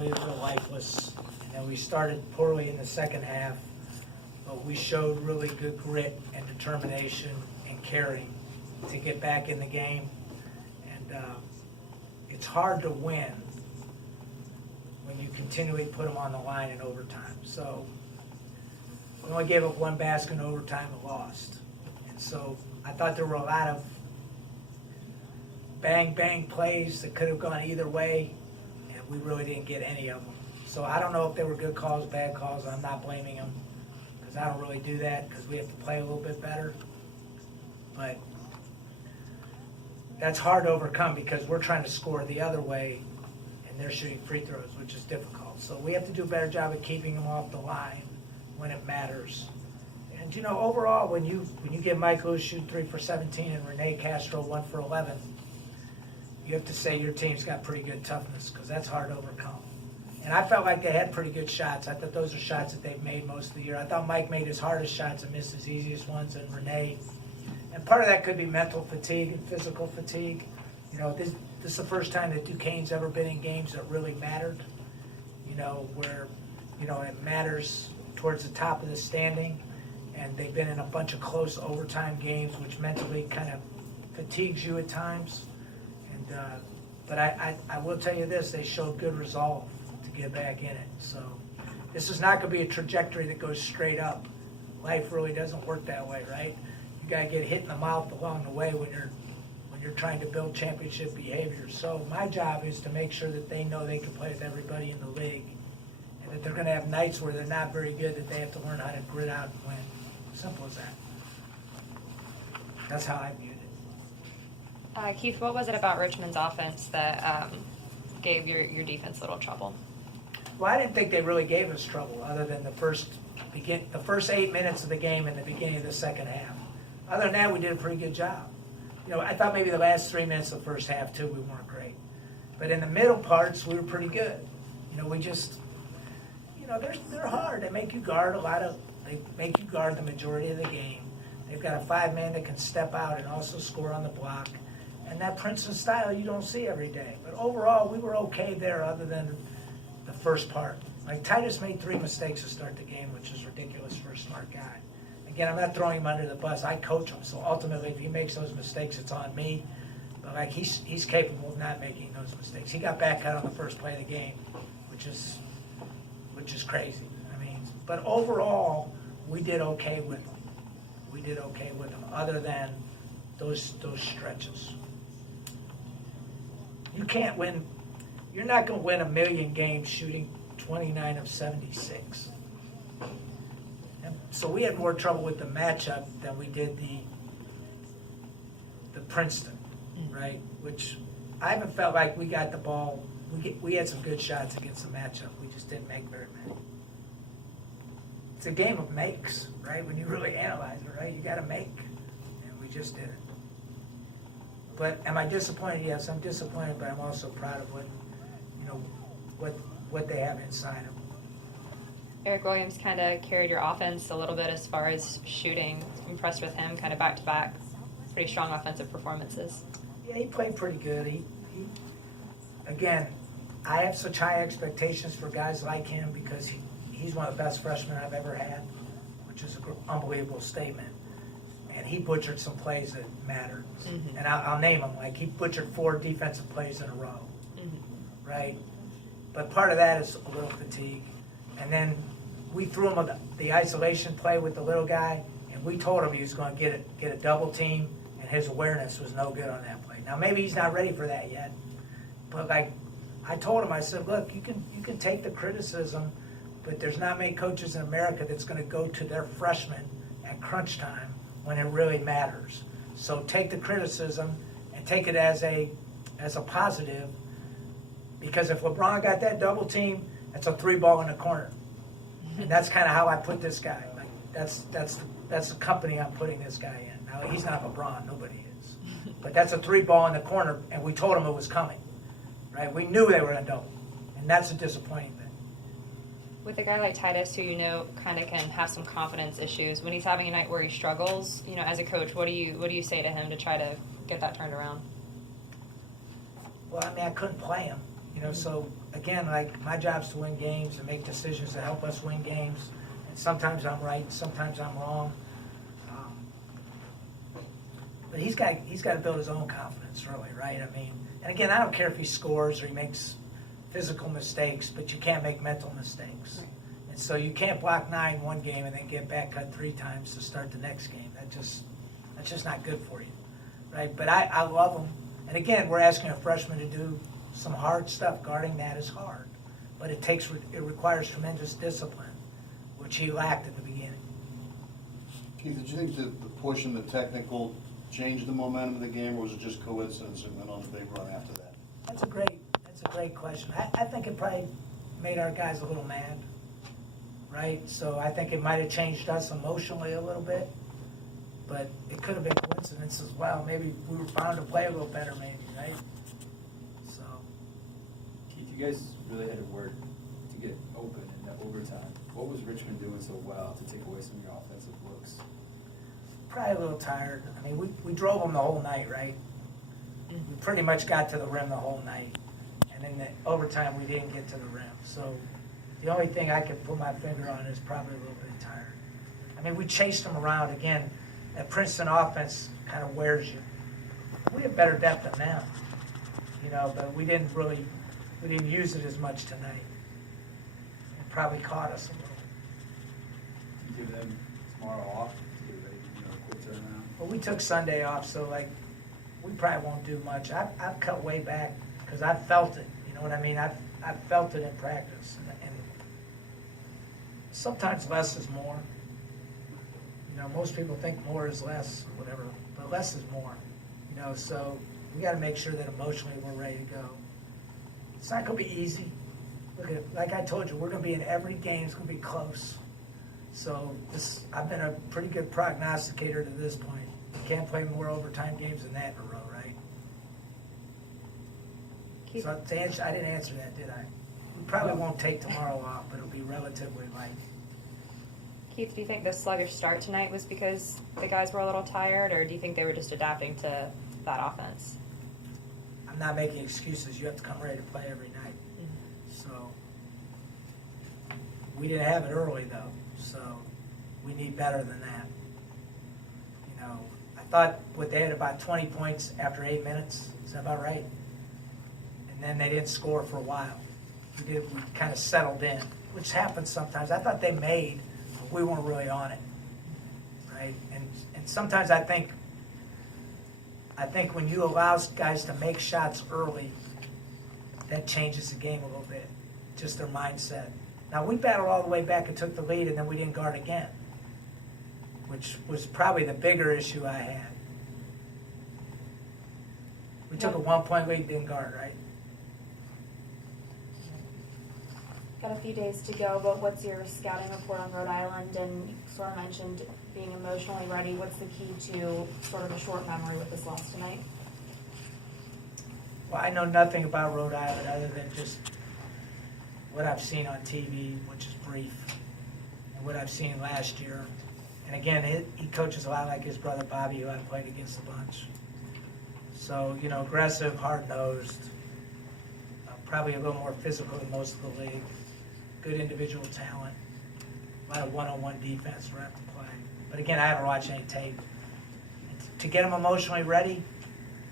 really were lifeless. And then we started poorly in the second half, but we showed really good grit and determination and caring to get back in the game. And it's hard to win when you continually put them on the line in overtime. So we only gave up one basket in overtime and lost. And so I thought there were a lot of bang plays that could have gone either way, and we really didn't get any of them. So I don't know if they were good calls, bad calls. I'm not blaming them because I don't really do that because we have to play a little bit better. But that's hard to overcome because we're trying to score the other way, and they're shooting free throws, which is difficult. So we have to do a better job of keeping them off the line when it matters. And, you know, overall, when you get Mike Lewis shooting 3 for 17 and Rene Castro 1 for 11, you have to say your team's got pretty good toughness because that's hard to overcome. And I felt like they had pretty good shots. I thought those are shots that they've made most of the year. I thought Mike made his hardest shots and missed his easiest ones, and Rene. And part of that could be mental fatigue and physical fatigue. You know, this is the first time that Duquesne's ever been in games that really mattered, you know, where, you know, it matters towards the top of the standing. And they've been in a bunch of close overtime games, which mentally kind of fatigues you at times. And but I will tell you this, they showed good resolve to get back in it. So this is not going to be a trajectory that goes straight up. Life really doesn't work that way, right? You got to get hit in the mouth along the way when you're trying to build championship behavior. So my job is to make sure that they know they can play with everybody in the league, and that they're going to have nights where they're not very good, that they have to learn how to grit out and win. Simple as that. That's how I viewed it. Keith, what was it about Richmond's offense that gave your defense a little trouble? Well, I didn't think they really gave us trouble other than the first 8 minutes of the game and the beginning of the second half. Other than that, we did a pretty good job. You know, I thought maybe the last 3 minutes of the first half, too, we weren't great. But in the middle parts, we were pretty good. You know, we just, you know, they're hard. They make you guard they make you guard the majority of the game. They've got a 5-man that can step out and also score on the block. And that Princeton style you don't see every day. But overall, we were okay there other than the first part. Like, Titus made 3 mistakes to start the game, which is ridiculous for a smart guy. Again, I'm not throwing him under the bus. I coach him. So ultimately, if he makes those mistakes, it's on me. But, like, he's capable of not making those mistakes. He got back out on the first play of the game, which is crazy. I mean, but overall, we did okay with them. We did okay with them, other than those stretches. You can't win. You're not going to win 1,000,000 games shooting 29 of 76. And so we had more trouble with the matchup than we did the Princeton, right? Which I haven't felt like we got the ball. We had some good shots against the matchup. We just didn't make very many. It's a game of makes, right? When you really analyze it, right? You got to make, and we just didn't. But am I disappointed? Yes, I'm disappointed, but I'm also proud of what they have inside them. Eric Williams kind of carried your offense a little bit as far as shooting. Impressed with him, kind of back-to-back, pretty strong offensive performances. Yeah, he played pretty good. He again, I have such high expectations for guys like him because he's one of the best freshmen I've ever had, which is an unbelievable statement. And he butchered some plays that mattered. Mm-hmm. And I'll name them. Like, he butchered 4 defensive plays in a row, right? But part of that is a little fatigue. And then we threw him the isolation play with the little guy, and we told him he was going to get a double team, and his awareness was no good on that play. Now, maybe he's not ready for that yet. But, like, I told him, I said, look, you can take the criticism, but there's not many coaches in America that's going to go to their freshmen at crunch time when it really matters. So take the criticism and take it as a positive, because if LeBron got that double team, that's a 3-ball in the corner. And that's kind of how I put this guy. Like, that's the company I'm putting this guy in. Now, he's not LeBron, nobody is. But that's a 3-ball in the corner, and we told him it was coming. Right? We knew they were going to double. And that's a disappointing thing. With a guy like Titus, who kind of can have some confidence issues, when he's having a night where he struggles, as a coach, what do you say to him to try to get that turned around? Well, I mean, I couldn't play him, so again, like, my job's to win games and make decisions to help us win games. And sometimes I'm right, sometimes I'm wrong. But he's got to build his own confidence, really, right? I mean, and again, I don't care if he scores or he makes physical mistakes, but you can't make mental mistakes. Right. And so you can't block 9 one game and then get back cut 3 times to start the next game. That's just not good for you, right? But I love him. And again, we're asking a freshman to do some hard stuff. Guarding that is hard, but it requires tremendous discipline, which he lacked at the beginning. Keith, did you think that the push and the technical changed the momentum of the game, or was it just coincidence and went on the big run after that? That's a great question. I think it probably made our guys a little mad, right? So I think it might have changed us emotionally a little bit, but it could have been coincidence as well. Maybe we were bound to play a little better, maybe, right? So. Keith, you guys really had to work to get open in that overtime. What was Richmond doing so well to take away some of your offensive looks? Probably a little tired. I mean, we drove them the whole night, right? We pretty much got to the rim the whole night. And in the overtime, we didn't get to the rim. So the only thing I could put my finger on is probably a little bit tired. I mean, we chased them around. Again, that Princeton offense kind of wears you. We have better depth than them, but we didn't use it as much tonight. It probably caught us a little. You give them tomorrow off to get ready, quick turnaround? Well, we took Sunday off, so we probably won't do much. I've cut way back because I've felt it. You know what I mean? I've felt it in practice, and sometimes less is more. Most people think more is less, or whatever, but less is more. So we got to make sure that emotionally we're ready to go. It's not going to be easy. Look at, like I told you, we're going to be in every game. It's going to be close. So I've been a pretty good prognosticator to this point. You can't play more overtime games than that in a row, right? Keith, So I didn't answer that, did I? We probably won't take tomorrow off, but it'll be relatively light. Keith, do you think the sluggish start tonight was because the guys were a little tired, or do you think they were just adapting to that offense? I'm not making excuses. You have to come ready to play every night. So we didn't have it early, though, so we need better than that. I thought they had about 20 points after 8 minutes. Is that about right? And then they didn't score for a while. We kind of settled in, which happens sometimes. I thought they made, but we weren't really on it, right? And sometimes I think when you allow guys to make shots early, that changes the game a little bit, just their mindset. Now, we battled all the way back and took the lead, and then we didn't guard again, which was probably the bigger issue I had. We took a 1-point lead, didn't guard, right? Got a few days to go, but what's your scouting report on Rhode Island? And you sort of mentioned being emotionally ready. What's the key to sort of a short memory with this loss tonight? Well, I know nothing about Rhode Island other than just what I've seen on TV, which is brief, and what I've seen last year. And again, he coaches a lot like his brother Bobby, who I played against a bunch. So, aggressive, hard-nosed, probably a little more physical than most of the league. Good individual talent, a lot of one-on-one defense we're going to have to play. But again, I haven't watched any tape. To get them emotionally ready,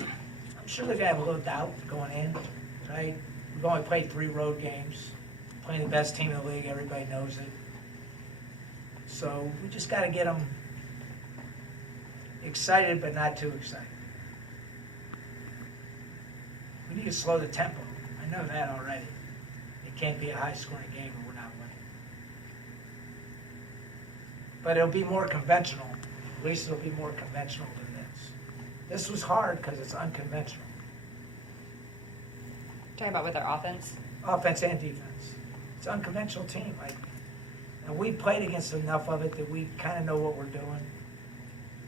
I'm sure they're going to have a little doubt going in, right? We've only played 3 road games, playing the best team in the league, everybody knows it. So we just got to get them excited, but not too excited. We need to slow the tempo. I know that already. It can't be a high-scoring game or we're not winning. But it'll be more conventional. At least it'll be more conventional than this. This was hard because it's unconventional. Talking about with their offense? Offense and defense. It's an unconventional team. And we played against enough of it that we kind of know what we're doing.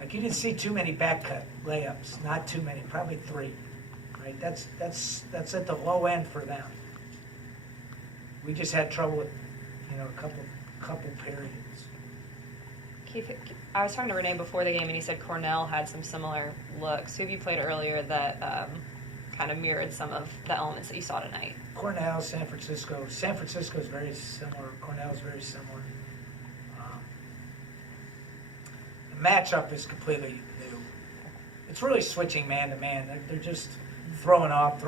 You didn't see too many back cut layups. Not too many. Probably 3. Right? That's at the low end for them. We just had trouble with, a couple periods. Keith, I was talking to Renee before the game, and he said Cornell had some similar looks. Who have you played earlier that kind of mirrored some of the elements that you saw tonight? Cornell, San Francisco. San Francisco is very similar. Cornell is very similar. The matchup is completely new. It's really switching man to man. They're just throwing off.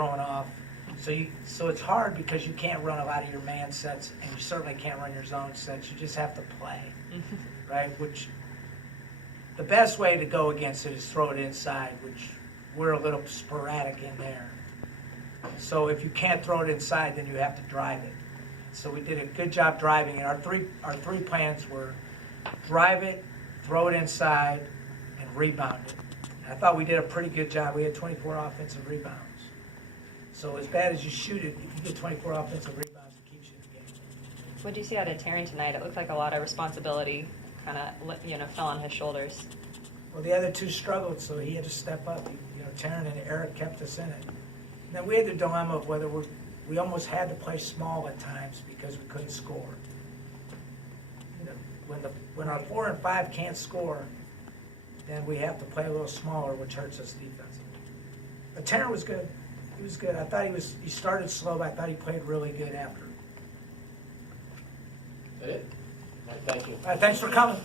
So it's hard because you can't run a lot of your man sets, and you certainly can't run your zone sets. You just have to play, right? Which the best way to go against it is throw it inside, which we're a little sporadic in there. So if you can't throw it inside, then you have to drive it. So we did a good job driving it. Our three plans were drive it, throw it inside, and rebound it. And I thought we did a pretty good job. We had 24 offensive rebounds. So as bad as you shoot it, if you get 24 offensive rebounds, it keeps you in the game. What did you see out of Taryn tonight? It looked like a lot of responsibility kind of fell on his shoulders. Well, the other two struggled, so he had to step up. Taryn and Eric kept us in it. And then we had the dilemma of whether we almost had to play small at times because we couldn't score. When our 4 and 5 can't score, then we have to play a little smaller, which hurts us defensively. But Taryn was good. He was good. I thought he started slow, but I thought he played really good after. That it? All right, thank you. All right, thanks for coming.